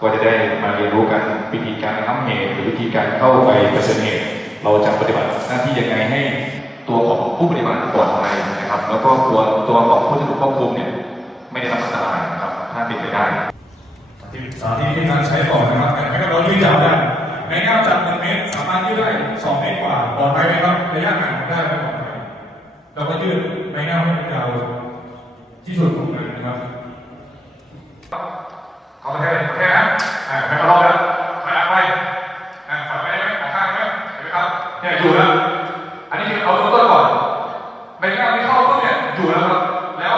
ก็จะได้มาเรียนรู้กันวิธีการทำเหตุหรือวิธีการเข้าไปเผชิญเหตุเราจะปฏิบัติหน้าที่ยังไงให้ตัวของผู้ปฏิบัติปลอดภัยนะครับ แล้วก็ตัวตัวของผู้ที่ถูกควบคุมเนี่ยไม่ได้รับอันตรายนะครับถ้าเป็นไปได้สาธิตที่การใช้ก่อนนะครับแต่ไม่ก็เรายืดยาวได้ในแนวจากหนึ่งเมตรสามารถยืดได้สองเมตรกว่าปลอดภัยไหมครับระยะห่างได้ไหมปลอดภัยเราก็ยืดในแนวให้มันยาวที่สุดของมันนะครับ ขอประเทศประเทศนะอ่าไปมารอบแล้วไปอะไปอ่าขอไปได้ไหมขอข้างได้ไหมเห็นไหมครับ เนี่ยอยู่แล้ว อันนี้คือเอาตัวต้นก่อนใบหน้าที่เข้าปุ๊บเนี่ยอยู่แล้วครับ แล้ว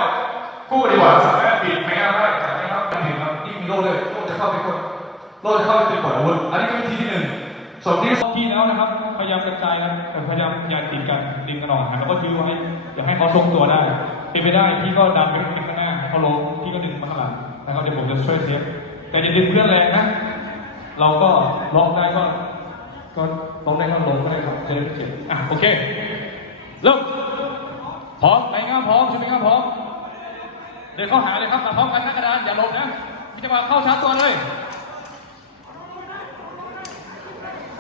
ผู้ปฏิบัติสามารถปิดใบหน้าได้จากนี้ครับเป็นหนึ่งครับนี่มีโล่เลยโล่จะเข้าไปกดโล่จะเข้าไปเป็นปล่อยอาวุธอันนี้คือวิธีที่หนึ่งส่วนที่ที่แล้วนะครับ พยายามกระจายนะแต่พยายามอย่าติดกันติดกันออกหันแล้วก็ทิ้งไว้อย่าให้เขาทรงตัวได้ เป็นไปได้พี่ก็ดันไปข้างหน้าให้เขาล้มพี่ก็ดึงมาข้างหลังนะครับเดี๋ยวผมจะช่วยเซฟแต่อย่าดึงเพื่อนแรงนะเราก็ล็อกได้ก็ ก็ล้มได้ก็ล้มก็ได้ครับจะได้ไม่เจอะโอเคเริ่มพร้อมไหนงามพร้อมใช่ไหมครับพร้อมเดินเข้าหาเลยครับมาพร้อมกันหน้ากระดานอย่าล้มนะพี่จะมาเข้าชาร์จตัวเลย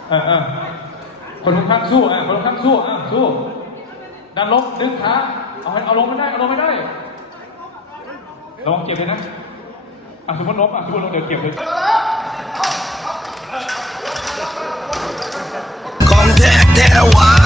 เออเออคนข้างสู้อะคนข้างสู้อะสู้ดันลบดึงขาเอาให้เอาลงไม่ได้เอาลงไม่ได้ระวังเจ็บเลยนะอะสมมติล้มอะสมมติล้มเดี๋ยวเจ็บเลย ข